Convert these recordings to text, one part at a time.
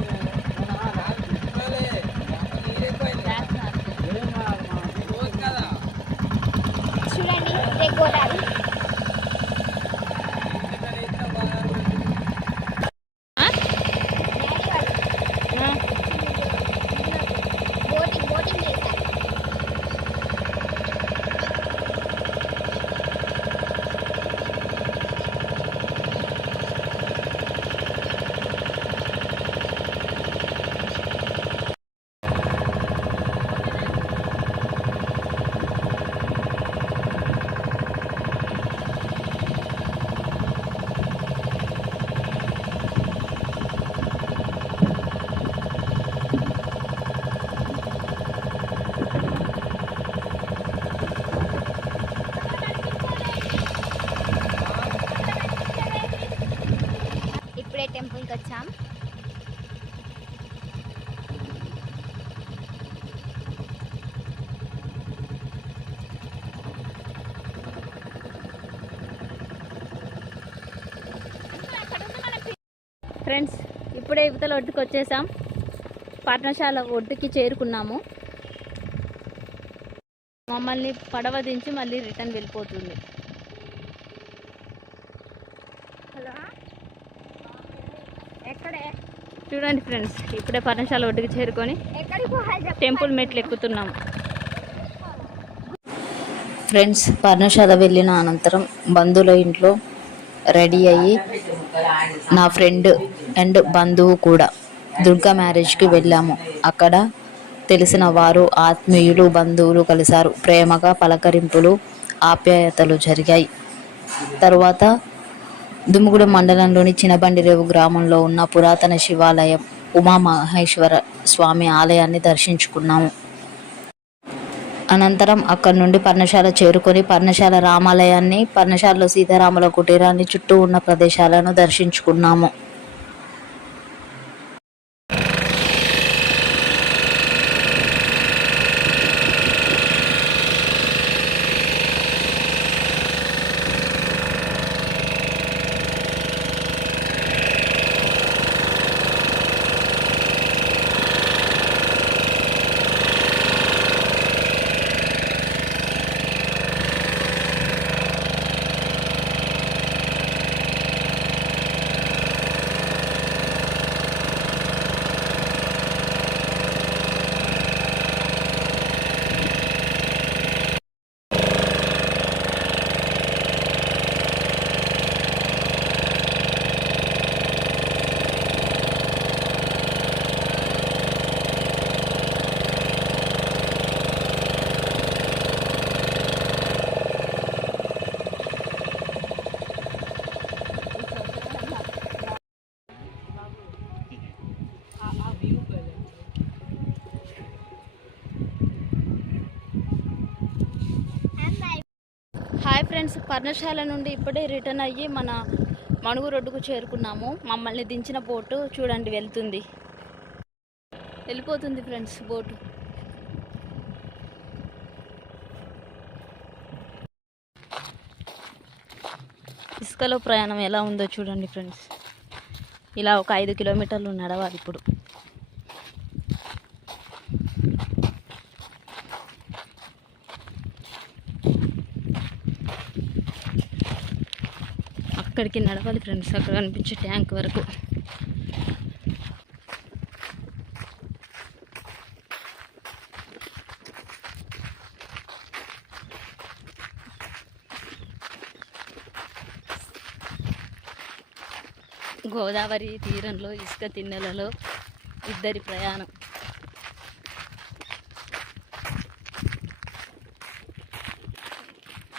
చూడండి టెంపుల్కి వచ్చాం ఫ్రెండ్స్ ఇప్పుడే యువతల ఒడ్డుకు వచ్చేసాం పాఠశాల ఒడ్డుకి చేరుకున్నాము. మమ్మల్ని పడవ దించి మళ్ళీ రిటర్న్ వెళ్ళిపోతుంది. హలో? చూడండి ఫ్రెండ్స్ ఇప్పుడే పర్ణశాల ఒడ్డుకి చేరుకొని. టెంపుల్ మెట్లు ఎక్కుతున్నాము. ఫ్రెండ్స్ పర్ణశాల వెళ్ళిన అనంతరం బంధువుల ఇంట్లో రెడీ అయ్యి నా ఫ్రెండ్ అండ్ బంధువు కూడా దుర్గా మ్యారేజ్కి వెళ్ళాము. అక్కడ తెలిసిన వారు ఆత్మీయులు బంధువులు కలిశారు. ప్రేమగా పలకరింపులు ఆప్యాయతలు జరిగాయి. తరువాత దుమ్ముగూడెం మండలంలోని చినబండిరేవు గ్రామంలో ఉన్న పురాతన శివాలయం ఉమామహేశ్వర స్వామి ఆలయాన్ని దర్శించుకున్నాము. అనంతరం అక్కడి నుండి పర్ణశాల చేరుకొని పర్ణశాల రామాలయాన్ని పర్ణశాలలో సీతారాముల కుటీరాన్ని చుట్టూ ఉన్న ప్రదేశాలను దర్శించుకున్నాము. ఫ్రెండ్స్ పర్ణశాల నుండి ఇప్పుడే రిటర్న్ అయ్యి మన మణుగు రోడ్డుకు చేరుకున్నాము. మమ్మల్ని దించిన బోటు చూడండి వెళ్తుంది. వెళ్ళిపోతుంది ఫ్రెండ్స్ బోటు. ఇసుకలో ప్రయాణం ఎలా ఉందో చూడండి ఫ్రెండ్స్. ఇలా ఒక ఐదు కిలోమీటర్లు నడవాలి ఇప్పుడు. అక్కడికి నడవాలి ఫ్రెండ్స్. అక్కడ కనిపించే ట్యాంక్ వరకు. గోదావరి తీరంలో ఇసుక తిన్నెలలో ఇద్దరి ప్రయాణం.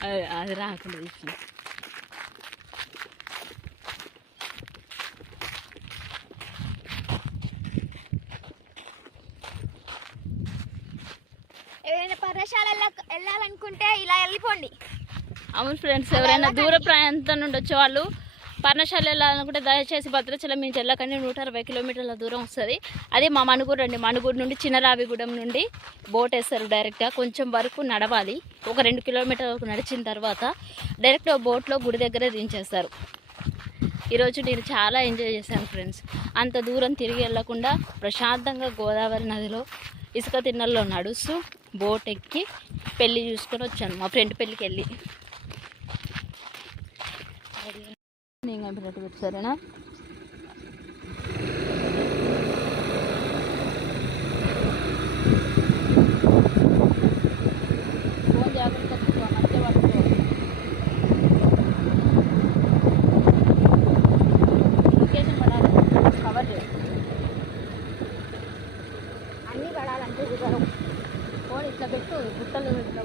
అది- అది రాకుండా వెళ్ళాలనుకుంటే ఇలా వెళ్ళిపోండి. అవును ఫ్రెండ్స్ ఎవరైనా దూర ప్రాంతం నుండి వచ్చే వాళ్ళు పర్ణశాల వెళ్ళాలనుకుంటే దయచేసి భద్రాచలం నుంచి వెళ్ళకండి. నూట అరవై కిలోమీటర్ల దూరం వస్తుంది. అదే మా మణుగూరు అండి. మణుగూరు నుండి చిన్నరావిగూడెం నుండి బోట్ వేస్తారు డైరెక్ట్గా కొంచెం వరకు నడవాలి. ఒక రెండు కిలోమీటర్ల వరకు నడిచిన తర్వాత డైరెక్ట్ బోట్లో గుడి దగ్గరే దించేస్తారు. ఈరోజు నేను చాలా ఎంజాయ్ చేశాను ఫ్రెండ్స్. అంత దూరం తిరిగి వెళ్ళకుండా ప్రశాంతంగా గోదావరి నదిలో ఇసుక తిన్నల్లో నడుస్తూ బోట్ ఎక్కి పెళ్ళి చూసుకొని వచ్చాను. మా ఫ్రెండ్ పెళ్ళికి వెళ్ళి. సరేనా? ఇట్లా పెట్టు గుట్టలు పెట్టిన